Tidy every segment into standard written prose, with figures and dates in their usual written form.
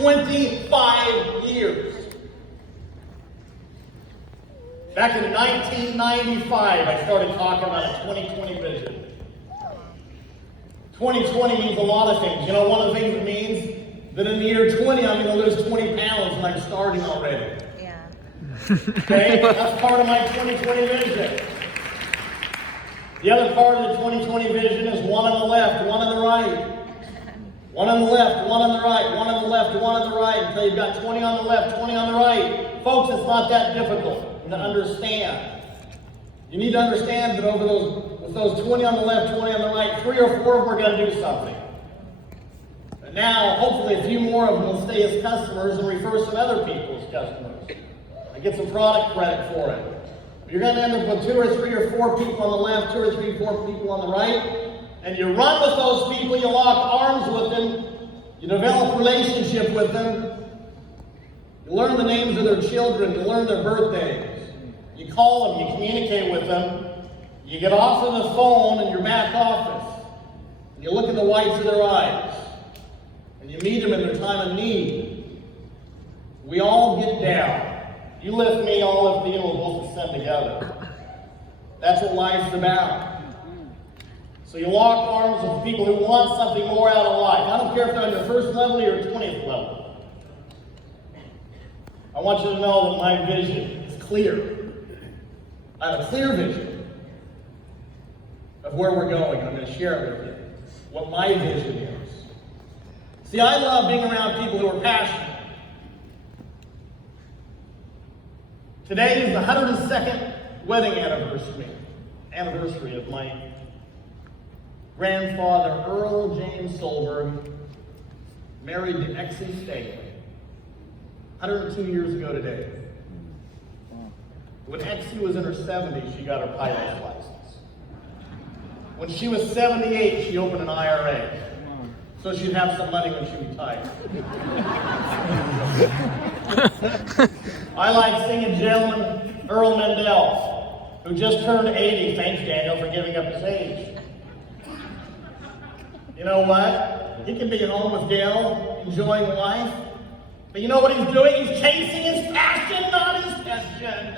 25 years. Back in 1995, I started talking about a 2020 vision. 2020 means a lot of things. You know, one of the things it means that in the year 20, I'm going to lose 20 pounds and I'm starting already. Yeah. Okay? That's part of my 2020 vision. The other part of the 2020 vision is one on the left, one on the right. One on the left, one on the right, one on the left, one on the right, until you've got 20 on the left, 20 on the right. Folks, it's not that difficult to understand. You need to understand that with those 20 on the left, 20 on the right, 3 or 4 of them are going to do something. And now, hopefully, a few more of them will stay as customers and refer some other people as customers. And get some product credit for it. You're going to end up with 2 or 3 or 4 people on the left, 2 or 3 or 4 people on the right. And you run with those people, you lock arms with them, you develop a relationship with them, you learn the names of their children, you learn their birthdays, you call them, you communicate with them, you get off of the phone in your back office, and you look in the whites of their eyes, and you meet them in their time of need. We all get down. You lift me, I'll lift you, and we'll both ascend together. That's what life's about. So you lock arms with people who want something more out of life. I don't care if they're on your first level or your 20th level. I want you to know that my vision is clear. I have a clear vision of where we're going. I'm going to share it with you. What my vision is. See, I love being around people who are passionate. Today is the 102nd wedding anniversary of my grandfather, Earl James Solberg, married to Exie Staley. 102 years ago today. When Exie was in her 70s, she got her pilot's license. When she was 78, she opened an IRA, so she'd have some money when she retired. I like singing gentleman Earl Mendel, who just turned 80. Thanks, Daniel, for giving up his age. You know what? He can be at home with Gail, enjoying life. But you know what he's doing? He's chasing his passion, not his pension.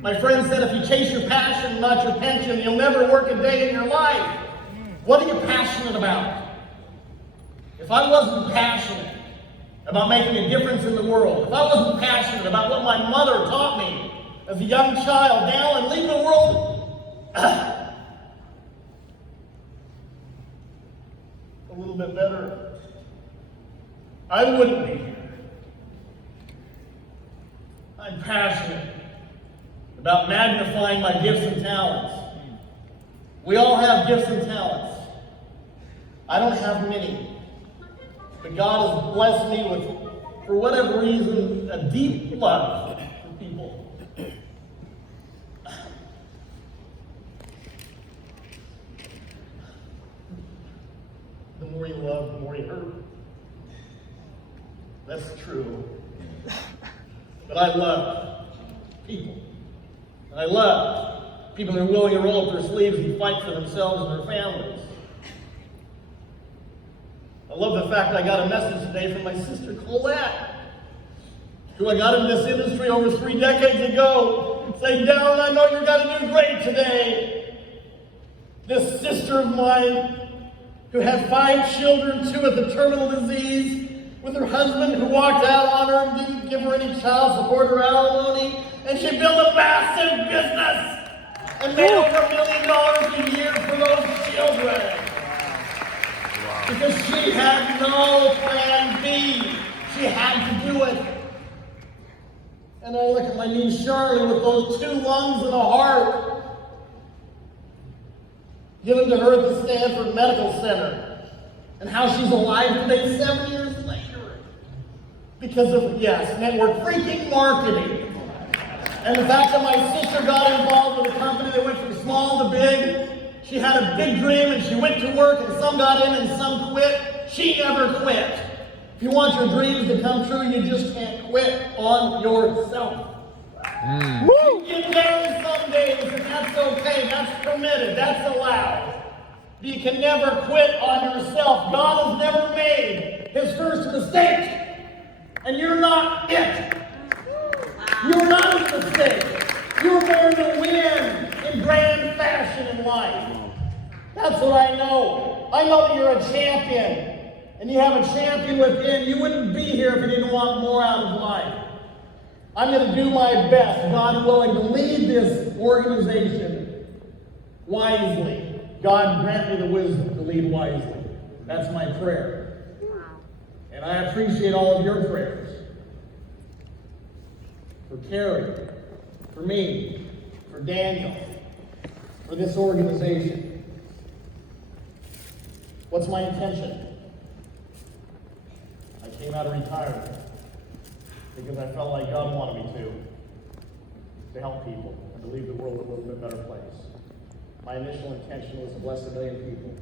My friend said, if you chase your passion, not your pension, you'll never work a day in your life. What are you passionate about? If I wasn't passionate about making a difference in the world, if I wasn't passionate about what my mother taught me as a young child, Dallin, leave the world a little bit better, I wouldn't be here. I'm passionate about magnifying my gifts and talents. We all have gifts and talents. I don't have many, but God has blessed me with, for whatever reason, a deep love for people. The more you love, the more you hurt. That's true. But I love people. And I love people who are willing to roll up their sleeves and fight for themselves and their families. I love the fact I got a message today from my sister Colette, who I got in this industry over 3 decades ago, saying, Dallin, I know you're going to do great today. This sister of mine, who had 5 children, 2 with a terminal disease, with her husband who walked out on her and didn't give her any child support or alimony, and she built a massive business and made over $1 million a year for those children. Because she had no plan B. She had to do it. And I look at my niece Charlie with those 2 lungs and a heart given to her at the Stanford Medical Center, and how she's alive today 7 years later. Because of, yes, network freaking marketing. And the fact that my sister got involved with a company that went from small to big. She had a big dream and she went to work, and some got in and some quit. She never quit. If you want your dreams to come true, you just can't quit on yourself. You get down some days, and that's okay. That's permitted. That's allowed. But you can never quit on yourself. God has never made not it. You're not a mistake. You're born to win in grand fashion in life. That's what I know. I know that you're a champion, and you have a champion within. You wouldn't be here if you didn't want more out of life. I'm going to do my best, God willing, to lead this organization wisely. God grant me the wisdom to lead wisely. That's my prayer. And I appreciate all of your prayers. For Carrie, for me, for Daniel, for this organization. What's my intention? I came out of retirement because I felt like God wanted me to help people and to leave the world a little bit better place. My initial intention was to bless 1 million people.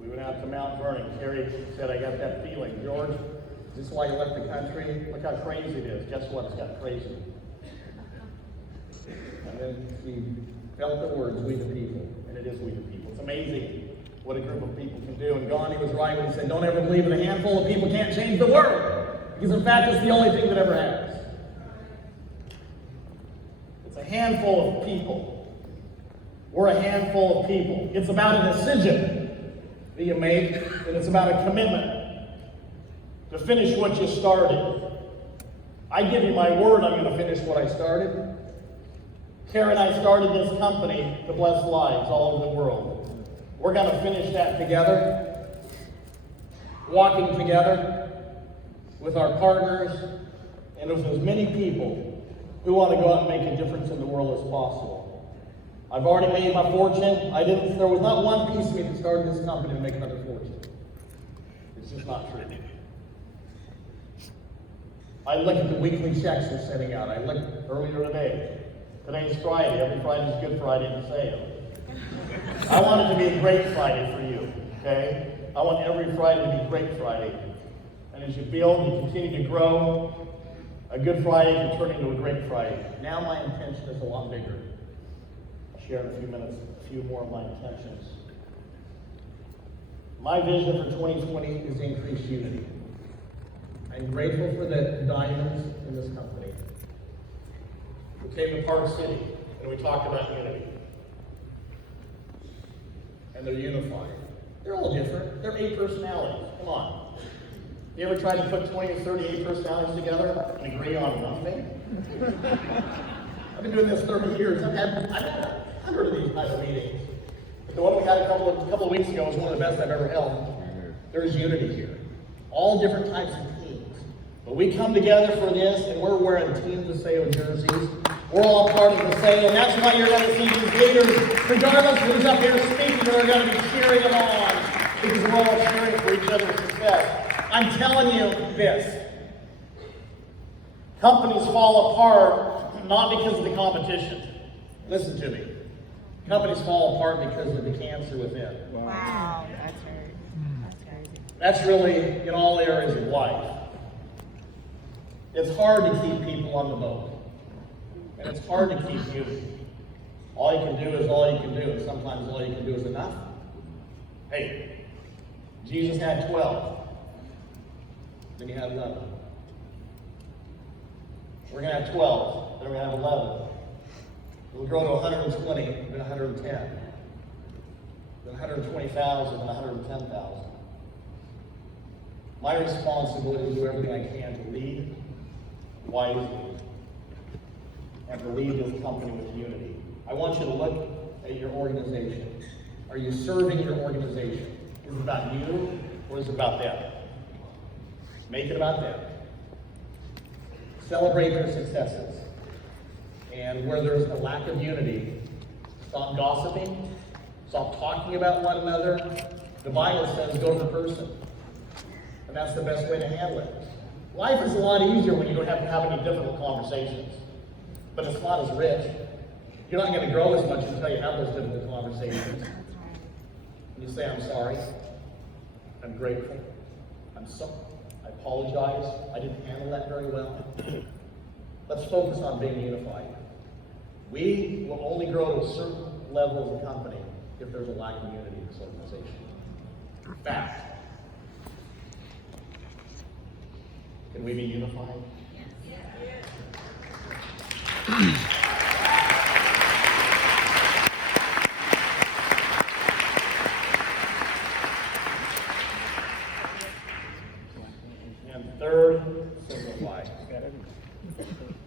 We went out to Mount Vernon. Carrie said, I got that feeling. George, is this why you left the country? Look how crazy it is. Guess what? It's got crazy. And then he felt the words, we the people. And it is we the people. It's amazing what a group of people can do. And Gandhi was right when he said, don't ever believe that a handful of people can't change the world. Because in fact, it's the only thing that ever has. It's a handful of people. We're a handful of people. It's about a decision that you make, and it's about a commitment to finish what you started. I give you my word I'm going to finish what I started. Karen and I started this company to bless lives all over the world. We're going to finish that together, walking together with our partners and with as many people who want to go out and make a difference in the world as possible. I've already made my fortune. There was not one piece of me that started this company to make another fortune. It's just not true. I look at the weekly checks they're sending out. I looked earlier today. Today's Friday. Every Friday is Good Friday in sale. I want it to be a great Friday for you, okay? I want every Friday to be Great Friday. And as you build, you continue to grow, a Good Friday can turn into a Great Friday. Now my intention is a lot bigger. I'll share in a few minutes a few more of my intentions. My vision for 2020 is to increase unity. I'm grateful for the diamonds in this company. We came to Park City and we talked about unity. And they're unified. They're all different. They're 8 personalities. Come on. You ever tried to put 20 or 38 personalities together and agree on one thing? I've been doing this 30 years. I've had 100 of these type of meetings. But the one we had a couple of weeks ago was one of the best I've ever held. There's unity here. All different types of teams. But we come together for this, and we're wearing Team DeSeo jerseys. We're all part of DeSeo, and that's why you're going to see these leaders, regardless of who's up here speaking, they're going to be cheering them on, because we're all cheering for each other's success. I'm telling you this. Companies fall apart not because of the competition. Listen to me. Companies fall apart because of the cancer within. Wow, that's right. That's crazy. That's really in all areas of life. It's hard to keep people on the boat. And it's hard to keep unity. All you can do is all you can do, and sometimes all you can do is enough. Hey, Jesus had 12. Then he had 11. We're going to have 12. Then we're going to have 11. We'll grow to 120, then 110. Then 120,000, then 110,000. My responsibility is to do everything I can to lead wisely and to lead this company with unity. I want you to look at your organization. Are you serving your organization? Is it about you or is it about them? Make it about them. Celebrate their successes. And where there's a lack of unity, stop gossiping, stop talking about one another. The Bible says go to the person. And that's the best way to handle it. Life is a lot easier when you don't have to have any difficult conversations. But it's not as rich. You're not going to grow as much until you have those difficult conversations. And you say, I'm sorry. I'm grateful. I apologize. I didn't handle that very well. Let's focus on being unified. We will only grow to a certain level as a company if there's a lack of unity in this organization. Fact. Can we be unified? And third, simplify.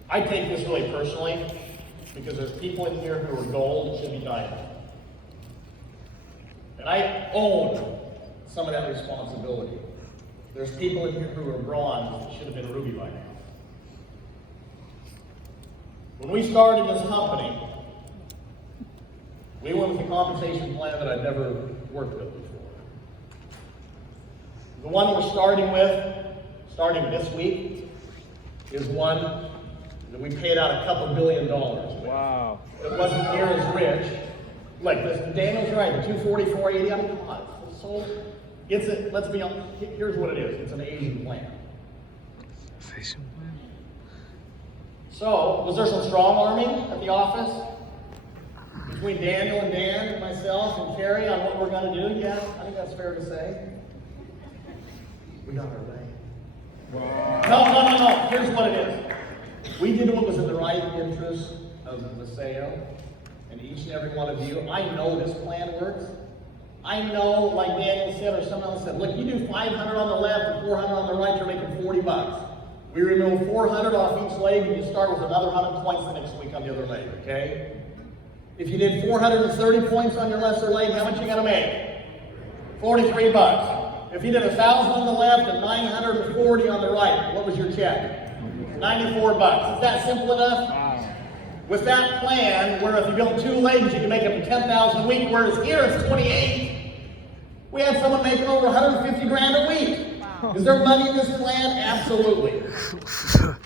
I take this really personally because there's people in here who are gold and should be diamond. And I own some of that responsibility. There's people in here who are bronze that should have been ruby by now. When we started this company, we went with a compensation plan that I'd never worked with before. The one we're starting this week, is one that we paid out $2 billion with. Wow. It wasn't near as rich. Like this, Daniel's right, the 244.80, I mean, come on. Let's be honest, here's what it is. It's an Asian plan. So, was there some strong arming at the office? Between Daniel and Dan and myself and Carrie on what we're going to do? Yeah, I think that's fair to say. We got our way. Wow. No. Here's what it is. We did what was in the right interest of the SAO and each and every one of you. I know this plan works. I know, like Daniel said or someone else said, look, you do 500 on the left and 400 on the right, you're making $40. We remove 400 off each leg and you start with another 100 points the next week on the other leg, okay? If you did 430 points on your lesser leg, how much you gonna make? $43. If you did 1,000 on the left and 940 on the right, what was your check? $94. Is that simple enough? With that plan, where if you build 2 legs, you can make up to $10,000 a week, whereas here it's 28. We had someone making over 150 grand a week. Wow. Is there money in this plan? Absolutely.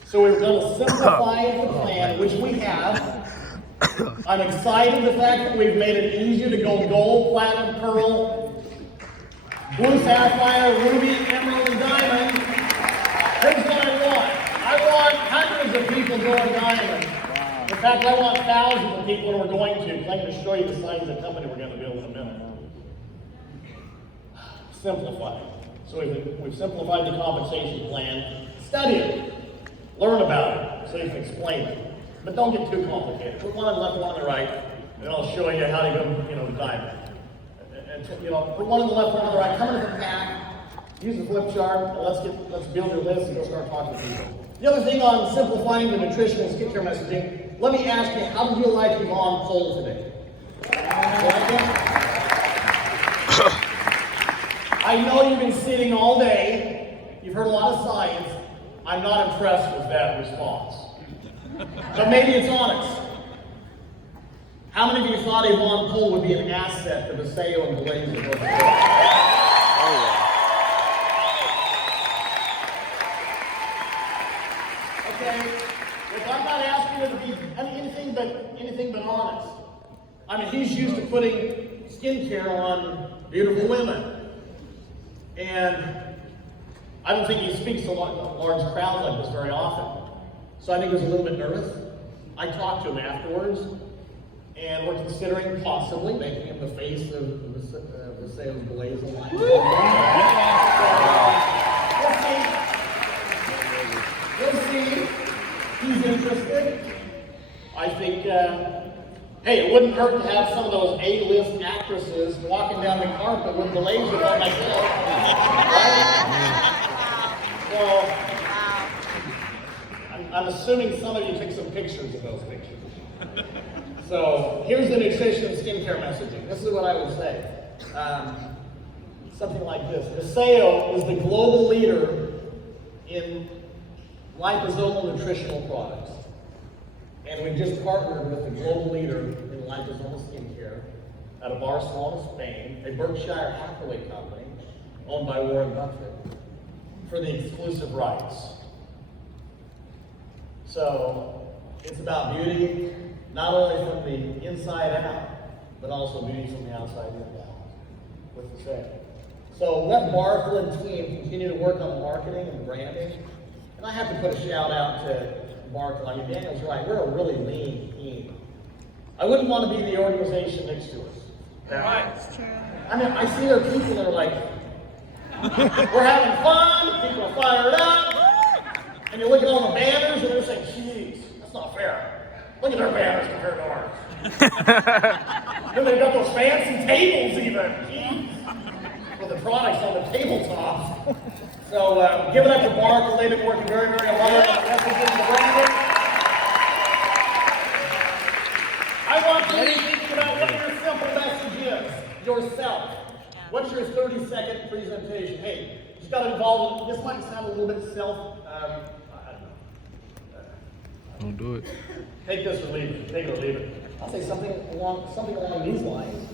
So we're going to simplify the plan, which we have. I'm excited the fact that we've made it easier to go gold, platinum, pearl, blue sapphire, ruby, emerald, and diamond. Here's what I want. I want hundreds of people going diamond. In fact, I want thousands of people who are going to, because I'm going to show you the size of the company we're going to build in a minute. Simplify. So we've simplified the compensation plan. Study it. Learn about it so you can explain it. But don't get too complicated. Put one on the left, one on the right, and I'll show you how to go, diamond. And put one on the left, one on the right. Come into the pack. Use the flip chart, and let's build your list and go start talking to people. The other thing on simplifying the nutritional skincare messaging, let me ask you, how did you like Yvonne poll today? I know you've been sitting all day. You've heard a lot of science. I'm not impressed with that response. But maybe it's honest. How many of you thought Yvonne poll would be an asset to the SAO and Blaze? Okay, if I'm not asking you to be anything but honest. I mean, he's used to putting skincare on beautiful women. And I don't think he speaks to large crowds like this very often. So I think he was a little bit nervous. I talked to him afterwards, and we're considering possibly making him the face of the Sales Blaze Alliance. We'll see. He's interested. I think, hey, it wouldn't hurt to have some of those A-list actresses walking down the carpet with the laser on myself. So, I'm assuming some of you took some pictures of those pictures. So, here's the nutrition and skincare messaging. This is what I would say. Something like this. The SAO is the global leader in liposomal nutritional products. And we've just partnered with the global leader in liposomal skincare out of Barcelona, Spain, a Berkshire Hathaway company owned by Warren Buffett, for the exclusive rights. So it's about beauty, not only from the inside out, but also beauty from the outside in now, with the sale. So let Martha and team continue to work on the marketing and the branding. And I have to put a shout out to Martha. I mean, Daniel's right, we're a really lean team. I wouldn't want to be the organization next to us. Right. That's true. I mean, I see there people that are like, we're having fun, people are fired up, And you look at all the banners and you're saying, geez, that's not fair. Look at their banners compared to ours. Then they've got those fancy tables even. Jeez. With the products on the tabletops. So give it up to Mark. They've been working very, very hard on the messages and the branding. I want you to think about what your simple message is. Yourself. What's your 30-second presentation? Hey, you got to involve. This might sound a little bit self. I don't know. Don't do it. Take this or leave it. Take it or leave it. I'll say something along these lines.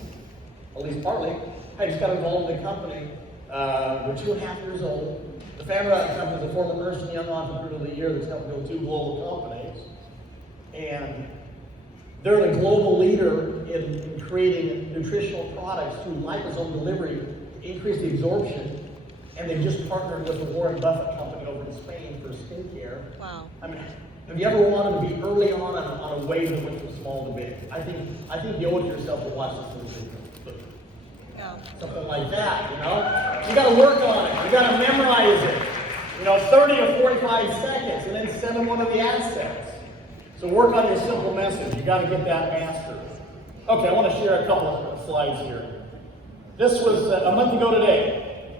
At least partly. I just got involved in a company. We're 2.5 years old. The founder of the company is a former Ernst & Young Entrepreneur of the Year that's helped build 2 global companies. And they're the global leader in creating nutritional products through liposome delivery to increase the absorption. And they just partnered with the Warren Buffett company over in Spain for skincare. Wow. I mean, have you ever wanted to be early on a wave that went from small to big? I think you owe it to yourself to watch this movie. Yeah. Something like that, you know? You gotta work on it. You gotta memorize it. 30 or 45 seconds, and then send them one of the assets. So work on your simple message. You gotta get that mastered. Okay, I wanna share a couple of slides here. This was a month ago today.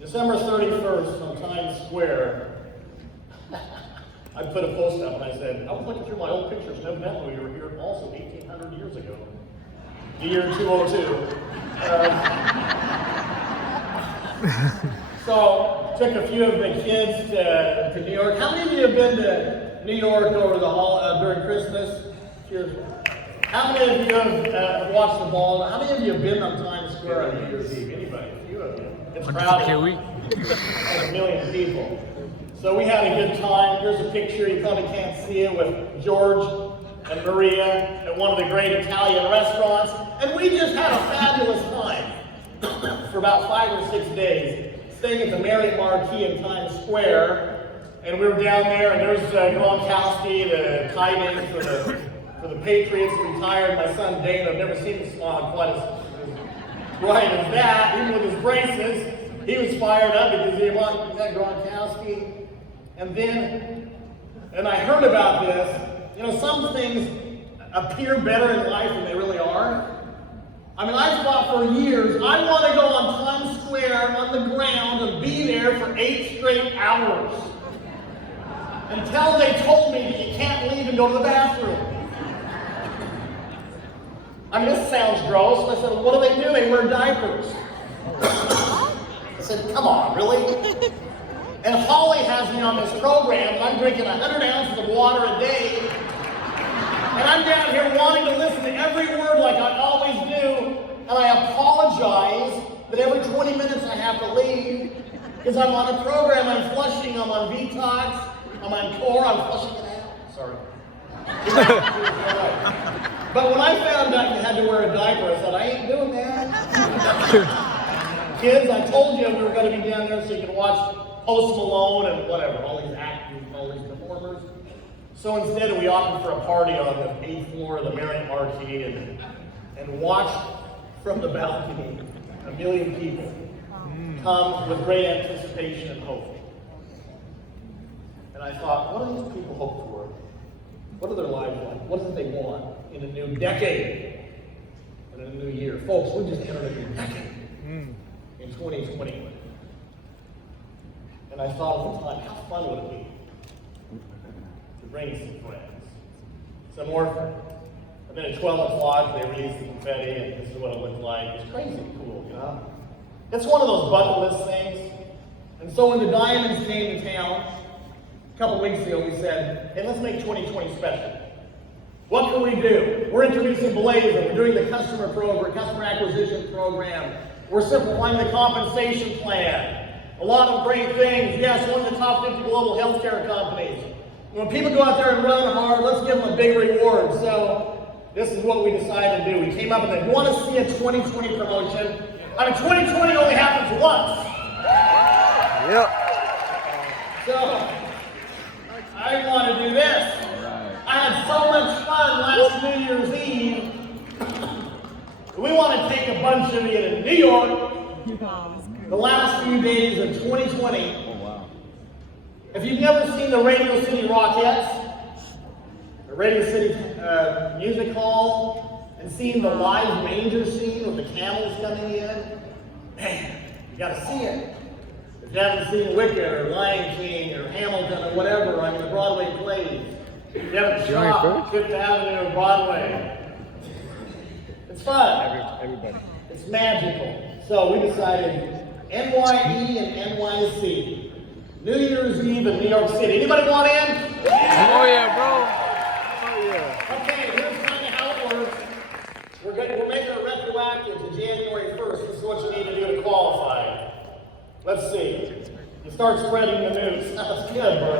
December 31st on Times Square. I put a post up and I said, I was looking through my old pictures, and evidently we were here also 1,800 years ago. The year 202. So, took a few of the kids to New York. How many of you have been to New York over the during Christmas? Cheers. How many of you have watched the ball? How many of you have been on Times Square on New Year's Eve? Anybody? A few of you. It's crowded. Like 1 million people. So we had a good time. Here's a picture, you probably can't see it, with George and Maria at one of the great Italian restaurants. And we just had a fabulous time for about 5 or 6 days, staying at the Marriott Marquis in Times Square. And we were down there, and there's Gronkowski, the tight end for the Patriots, retired. My son Dane, I've never seen him smile quite as bright as that. Even with his braces, he was fired up because he wanted that Gronkowski. And I heard about this. Some things appear better in life than they really are. I mean, I thought for years, I want to go on Times Square on the ground and be there for 8 straight hours. Until they told me that you can't leave and go to the bathroom. I mean, this sounds gross. I said, what do? They wear diapers. I said, come on, really? And Holly has me on this program, and I'm drinking 100 ounces of water a day. And I'm down here wanting to listen to every word like I always do. And I apologize that every 20 minutes I have to leave because I'm on a program, I'm flushing, I'm on Vetox, I'm on Core, I'm flushing it out. Sorry. But when I found out you had to wear a diaper, I said, I ain't doing that. Kids, I told you we were going to be down there so you could watch Post Malone and whatever, all these actors, all these performers. So instead, we opted for a party on the 8th floor of the Marriott Marquis and watched from the balcony 1 million people come with great anticipation and hope. And I thought, what do these people hope for? What are their lives like? What is it they want in a new decade? In a new year? Folks, we just entered a new decade in 2020. And I thought at the time, how fun would it be to bring some friends, some more friends. And then at 12 o'clock, they released the confetti, and this is what it looked like. It's crazy cool, It's one of those bucket list things. And so when the Diamonds came to town, a couple weeks ago, we said, hey, let's make 2020 special. What can we do? We're introducing Blazer. We're doing the customer acquisition program. We're simplifying the compensation plan. A lot of great things. Yes, one of the top 50 global healthcare companies. When people go out there and run hard, let's give them a big reward. So this is what we decided to do. We came up with it. You want to see a 2020 promotion? I mean, 2020 only happens once. Yep. So I want to do this. I had so much fun last New Year's Eve. We want to take a bunch of you to New York the last few days of 2020. Oh, wow. If you've never seen the Radio City Rockettes, the Radio City Music Hall, and seen the live manger scene with the camels coming in, man, you gotta see it. If you haven't seen Wicked or Lion King or Hamilton or whatever, I mean the Broadway plays, if you haven't shopped Fifth Avenue or Broadway, it's fun. Everybody. It's magical. So we decided NYE and NYC. New Year's Eve in New York City. Anybody want in? Oh yeah, bro. Oh yeah. Okay, here's kind of how it works. We're making it retroactive to January 1st. This is what you need to do to qualify. Let's see. You start spreading the news. That's good, bro.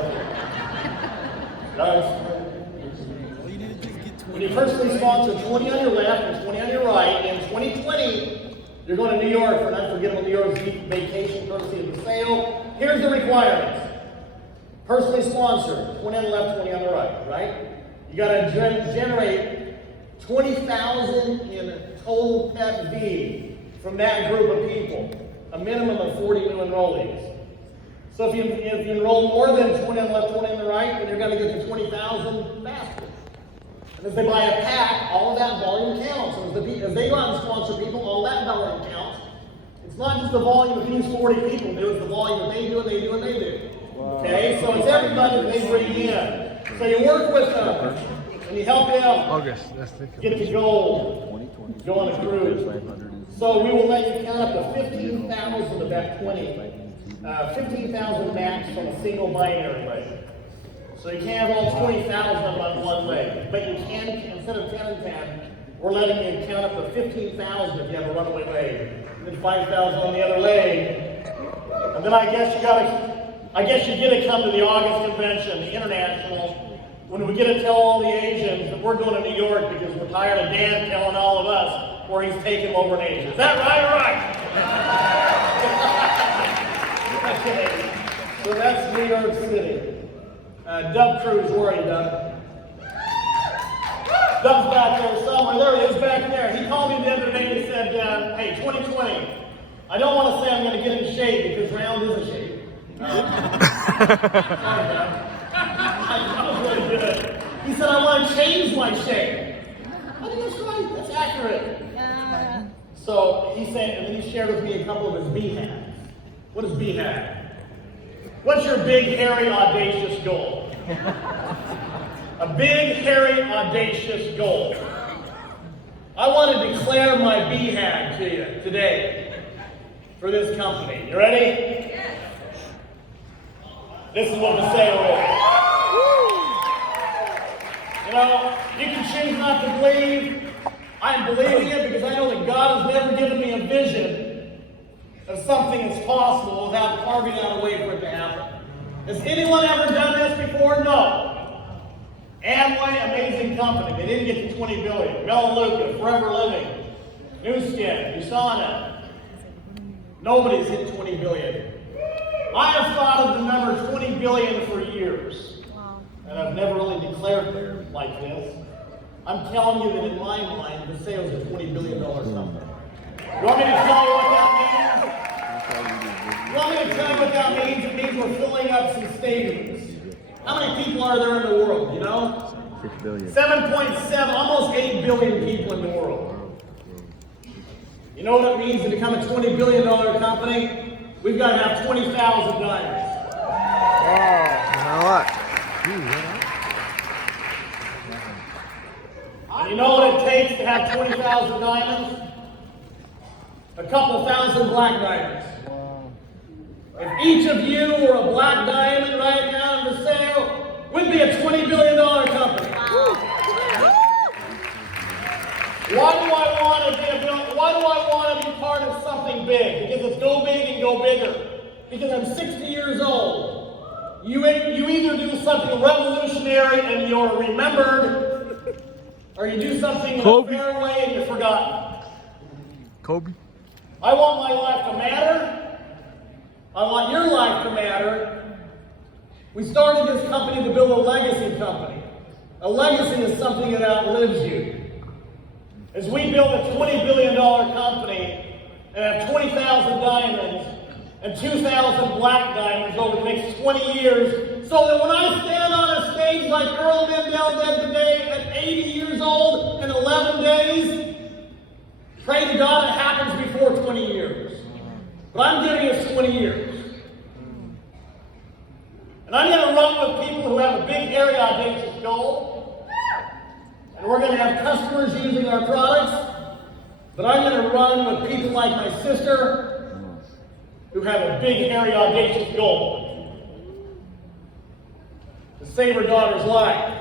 When you personally sponsor 20 on your left and 20 on your right, in 2020, you're going to New York for an unforgettable New Year's Eve vacation courtesy of the sale. Here's the requirements. Personally sponsored, 20 on the left, 20 on the right? You got to generate 20,000 in total pet fee from that group of people, a minimum of 40 new enrollees. So if you enroll more than 20 on the left, 20 on the right, then you're going to get to 20,000 faster. And as they buy a pack, all of that volume counts. So as they go out and sponsor people, all that volume counts. It's not just the volume that these 40 people do, it's the volume that they do and they do and they do. Wow. Okay, so it's everybody that they bring in. So you work with them, and you help them get to gold, go on a cruise. So we will let you count up to 15,000 of that 15,000 max from a single binary leg. So you can't have all 20,000 on one leg, but you can, instead of 10 and 10, we're letting you count up to 15,000 if you have a runaway leg, and then 5,000 on the other leg. And then I guess you get to come to the August convention, the international, when we get to tell all the Asians that we're going to New York because we're tired of Dan telling all of us where he's taking them over in Asia. Is that right or right? Okay. So that's New York City. Dub Cruz, where are you, Dub? Dub's back there somewhere. There he is back there. He called me the other day and he said, hey, 2020, I don't want to say I'm going to get in shape because round is a shape. I was really good. He said, I want to change my shape. I think that's right. That's accurate. So he said, and then he shared with me a couple of his BHAGs. What is BHAG? What's your big, hairy, audacious goal? A big, hairy, audacious goal. I want to declare my BHAG to you today for this company. You ready? Yes. This is what the sale is. You know, you can choose not to believe. I'm believing it because I know that God has never given me a vision of something that's possible without carving out a way for it to happen. Has anyone ever done this before? No. Amway, amazing company. They didn't get to 20 billion. Melaleuca, Forever Living, New Skin, USANA. Nobody's hit 20 billion. I have thought of the number 20 billion for years. Wow. And I've never really declared it like this. I'm telling you that in my mind, the sales is a $20 billion company. You want me to tell you what that means? You want me to tell you what that means? It means we're filling up some stadiums. How many people are there in the world, you know? 6 billion. 7.7, almost 8 billion people in the world. You know what it means to become a $20 billion company? We've got to have 20,000 diamonds. Wow. You know what? And you know what it takes to have 20,000 diamonds? A couple thousand black diamonds. If each of you were a black diamond right now in the sale, we'd be a $20 billion company. Why do I want to be part of something big? Because it's go big and go bigger. Because I'm 60 years old. You either do something revolutionary and you're remembered, or you do something in a fair way and you're forgotten. Kobe. I want my life to matter. I want your life to matter. We started this company to build a legacy company. A legacy is something that outlives you. As we build a $20 billion company and have 20,000 diamonds, and 2,000 black diamonds over the next 20 years, so that when I stand on a stage like Earl Mendel did today at 80 years old and 11 days, pray to God it happens before 20 years. But I'm giving us 20 years. And I'm going to run with people who have a big area audacious goal. And we're going to have customers using our products. But I'm going to run with people like my sister who have a big area audacious goal. To save her daughter's life.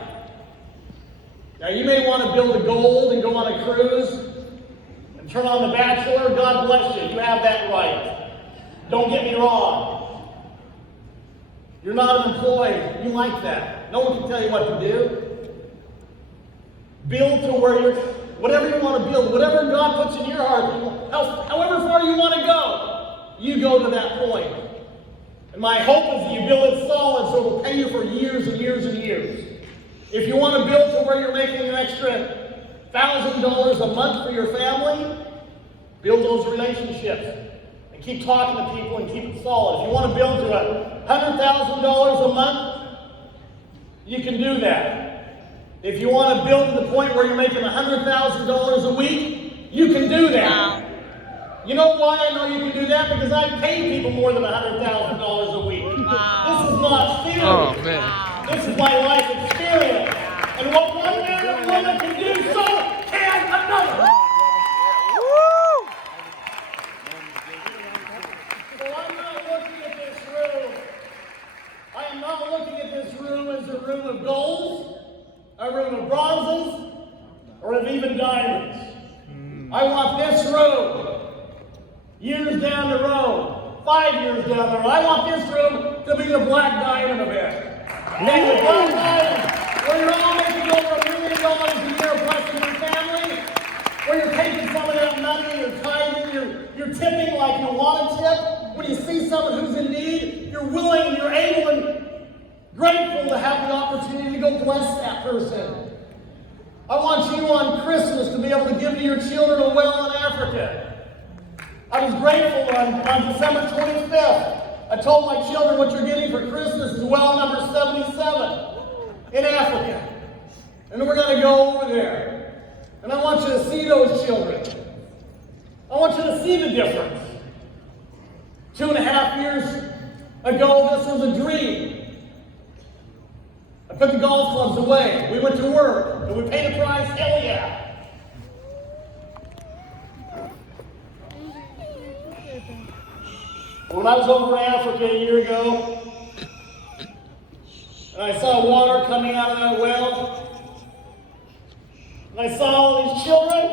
Now you may want to build a gold and go on a cruise and turn on The Bachelor. God bless you. You have that right. Don't get me wrong. You're not unemployed. You like that. No one can tell you what to do. Build to where you're, whatever you want to build, whatever God puts in your heart, however far you want to go, you go to that point. And my hope is that you build it solid so it'll pay you for years and years and years. If you want to build to where you're making an extra $1,000 a month for your family, build those relationships. And keep talking to people and keep it solid. If you want to build to $100,000 a month, you can do that. If you want to build to the point where you're making $100,000 a week, you can do that. Wow. You know why I know you can do that? Because I've paid people more than $100,000 a week. Wow. This is not theory. Oh, man. Wow. This is my life experience. And what one man or woman can do, so can another. So I'm not looking at this room. I am not looking at this room as a room of golds, a room of bronzes, or of even diamonds. I want this room, years down the road, 5 years down the road, I want this room to be the black diamond event. And the black diamond, where you're all making over $1 million a year blessing your family, where you're taking some of that money, you're tithing, you're tipping like you want to tip. When you see someone who's in need, you're willing, you're able, and grateful to have the opportunity to go bless that person. I want you on Christmas to be able to give to your children a well in Africa. I was grateful on December 25th. I told my children what you're getting for Christmas is well number 77 in Africa. And we're going to go over there. And I want you to see those children. I want you to see the difference. 2.5 years ago, this was a dream. I put the golf clubs away. We went to work. And we paid a price. Hell yeah. When I was over in Africa a year ago, and I saw water coming out of that well, and I saw all these children,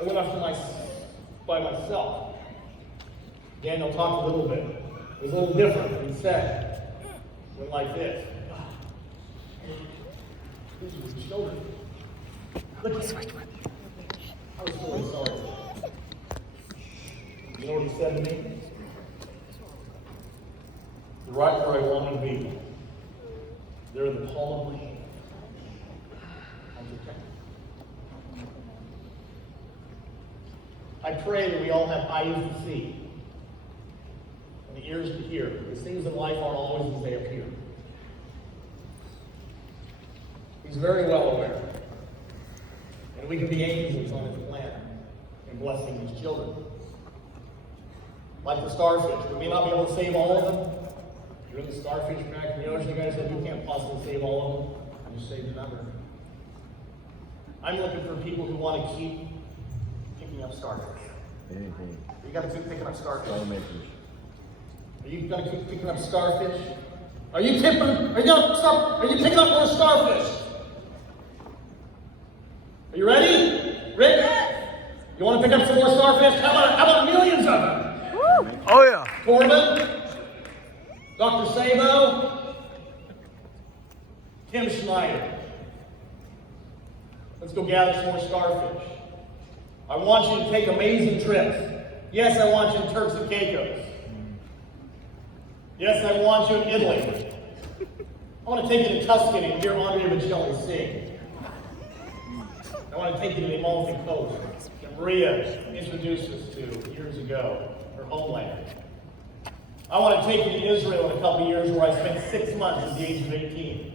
I went up to by myself. Daniel talked a little bit. It was a little different. He said, went like this. These are the children. Look at this. I was really sorry. You know what he said to me? Right where I want to be. They're in the palm of my hand. I'm protected. I pray that we all have eyes to see and the ears to hear, because things in life aren't always as they appear. He's very well aware. And we can be angels on his planet in blessing his children. Like the starfish. We may not be able to save all of them. You're in the starfish back in the ocean, you guys said you can't possibly save all of them. You just save the number. I'm looking for people who want to keep picking up starfish. You got to keep picking up starfish. Are you going to keep picking up starfish? Are you picking up more starfish? Are you ready? Rick? You want to pick up some more starfish? How about millions of them? Oh, yeah. Corbin, Dr. Sabo, Tim Schneider. Let's go gather some more starfish. I want you to take amazing trips. Yes, I want you in Turks and Caicos. Yes, I want you in Italy. I want to take you to Tuscany and hear Andrea Bocelli sing. I want to take you to the Amalfi Coast. Maria introduced us to years ago, her homeland. I want to take you to Israel in a couple of years where I spent 6 months at the age of 18.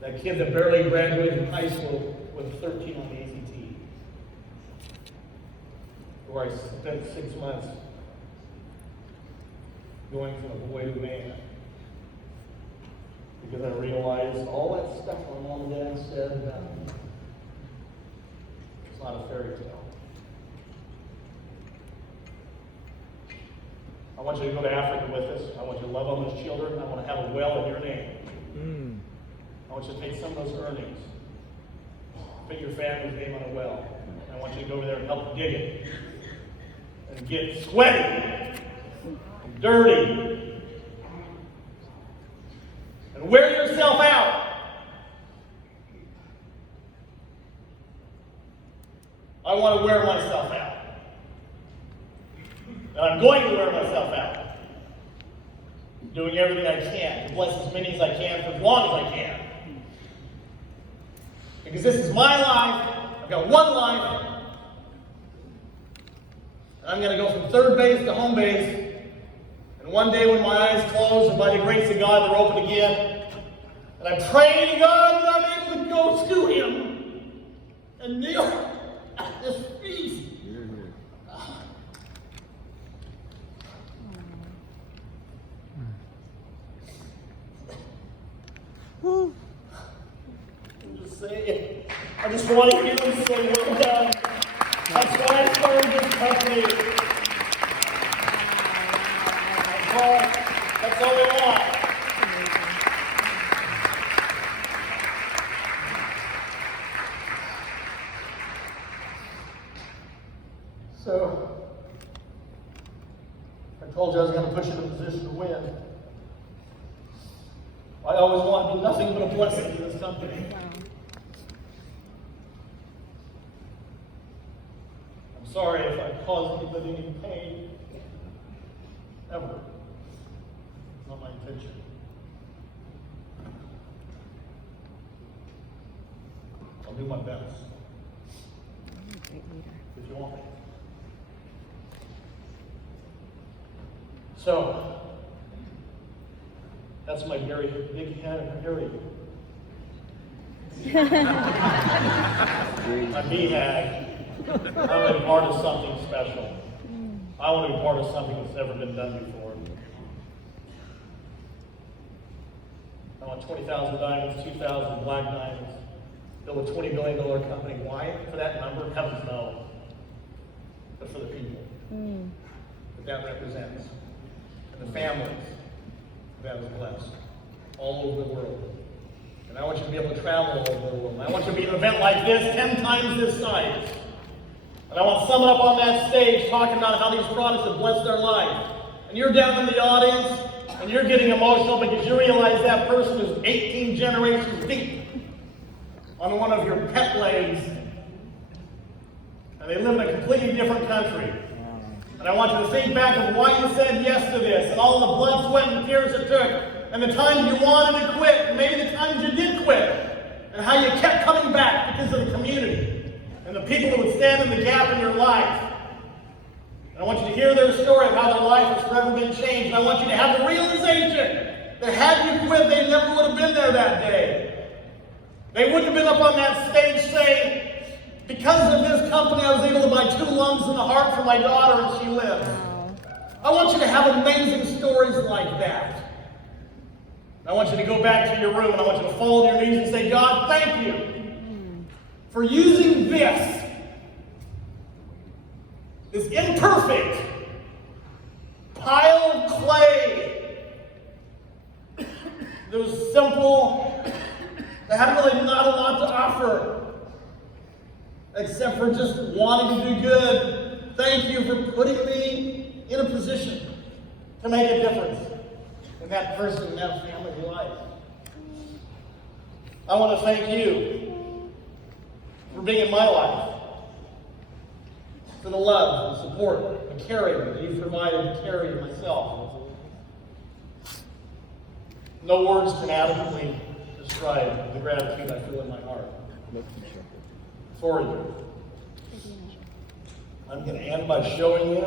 That kid that barely graduated from high school with a 13 on the ACT. Where I spent 6 months going from a boy to a man. Because I realized all that stuff my mom and dad said about me, it's not a fairy tale. I want you to go to Africa with us. I want you to love on those children. I want to have a well in your name. I want you to take some of those earnings, put your family's name on a well. And I want you to go over there and help dig it. And get sweaty and dirty. And wear yourself out. I want to wear myself out. And I'm going to wear myself out. Doing everything I can to bless as many as I can for as long as I can. Because this is my life. I've got one life. And I'm going to go from third base to home base. And one day when my eyes close, and by the grace of God, they're open again. And I'm praying to God that I'm able to go to Him and kneel at His feet. I'm just saying, I just want to hear Him say, well done. That's why I started this company. That's all we want. So, I told you I was going to put you in a position to win. I always want to be nothing but a blessing to this company. I'm sorry if I caused anybody any pain. Ever. Not my intention. I'll do my best. If you want me. So, that's my very big head and hairy. My BHAG. I want to be part of something special. I want to be part of something that's never been done before. I want 20,000 diamonds, 2,000 black diamonds, build a $20 billion company. Why? For that number? Heavens no. But for the people that represents. And the families that is blessed all over the world. And I want you to be able to travel all over the world. And I want you to be at an event like this 10 times this size. And I want to sum it up on that stage talking about how these products have blessed their life. And you're down in the audience, and you're getting emotional because you realize that person is 18 generations deep on one of your pet legs. And they live in a completely different country. And I want you to think back of why you said yes to this, and all the blood, sweat, and tears it took, and the times you wanted to quit, and maybe the times you did quit, and how you kept coming back because of the community, and the people that would stand in the gap in your life. And I want you to hear their story of how their life has forever been changed, and I want you to have the realization that had you quit, they never would have been there that day. They wouldn't have been up on that stage saying, because of this company, I was able to buy 2 lungs and a heart for my daughter, and she lives. Wow. I want you to have amazing stories like that. I want you to go back to your room, and I want you to fall on your knees and say, God, thank you for using this imperfect pile of clay that was simple, that had really not a lot to offer, except for just wanting to do good. Thank you for putting me in a position to make a difference in that person, in that family's life. I want to thank you for being in my life, for the love and support and caring that you've provided to carry myself. No words can adequately describe the gratitude I feel in my heart for you. I'm going to end by showing you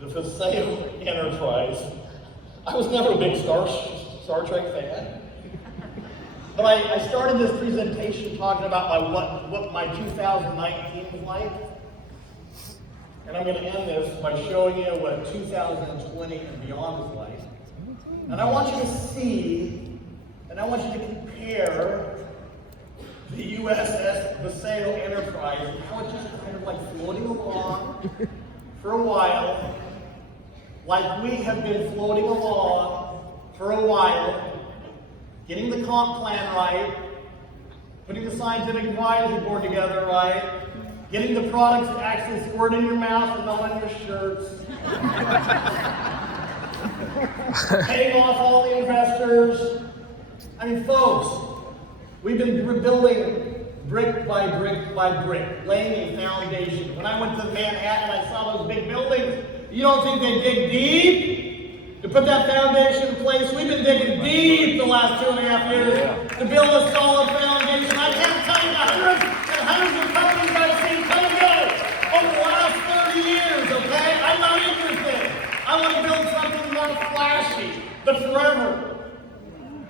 the Paseo Enterprise. I was never a big Star Trek fan, but I started this presentation talking about what my 2019 was like. And I'm going to end this by showing you what 2020 and beyond is like. And I want you to see, and I want you to compare the USS Paseo Enterprise and how it's just kind of like floating along for a while, like we have been floating along for a while, getting the comp plan right, putting the scientific advisory board together right, getting the products to actually squirt in your mouth and not on your shirts, paying off all the investors. I mean, folks, we've been rebuilding brick by brick by brick, laying a foundation. When I went to Manhattan, I saw those big buildings. You don't think they dig deep to put that foundation in place? We've been digging deep the last 2.5 years to build a solid foundation. I can't tell you the hundreds and hundreds of companies I've seen come and go over the last 30 years, okay? I'm not interested. I want to build something more flashy, the forever.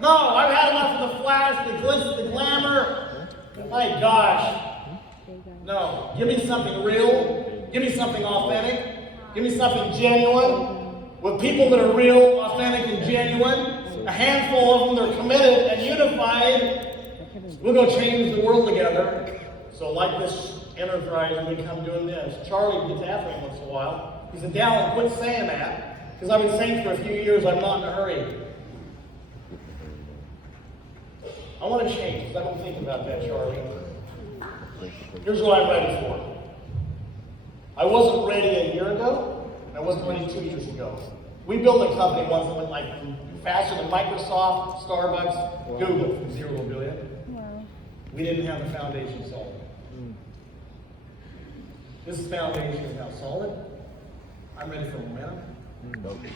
No, I've had enough of the flash, the glitz, the glamour. My gosh. No, give me something real. Give me something authentic. Give me something genuine. With people that are real, authentic, and genuine. A handful of them that are committed and unified. We'll go change the world together. So like this enterprise, we come doing this. Charlie gets after me once in a while. He said, Dallin, quit saying that. Because I've been saying for a few years I'm not in a hurry. I want to change. I've been thinking about that, Charlie. Here's what I'm ready for. I wasn't ready a year ago, and I wasn't ready 2 years ago. We built a company once that went like faster than Microsoft, Starbucks, Google, from 0 to a billion. We didn't have the foundation solid. This foundation is now solid. I'm ready for momentum.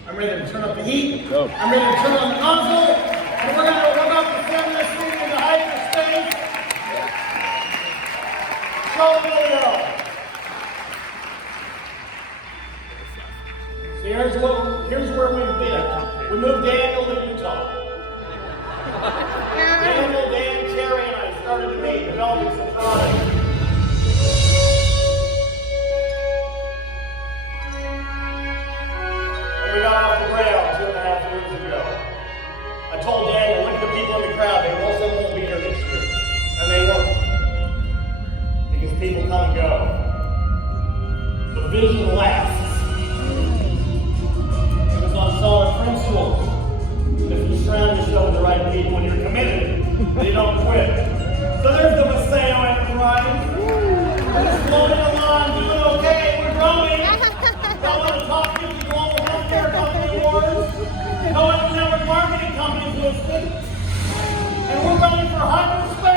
I'm ready to turn up the heat. I'm ready to turn on the console. And we're about to send this thing into hyperspace. Show the video. So here's where we've been. We moved Daniel to Utah. Daniel, Dan, Terry, and I started to meet, developing some products. We got off the ground 2.5 years ago. I told Daniel, look at the people in the crowd, they most of them won't be here next year. And they weren't. Because people come and go. The vision lasts. It was on solid principles. And if you surround yourself with the right people and you're committed, then you don't quit. So there's the Paseo Enterprise. We're just floating along, doing okay, we're growing. Got one of the top 50 global healthcare company awards. No other network marketing companies listed. And we're going for hyperspace.